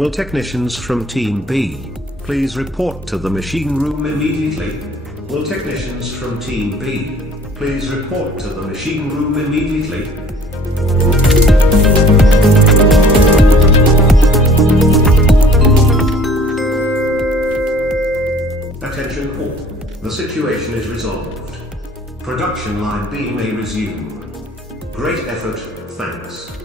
Will technicians from Team B please report to the machine room immediately? Will technicians from Team B please report to the machine room immediately? Attention all. The situation is resolved. Production line B may resume. Great effort, thanks.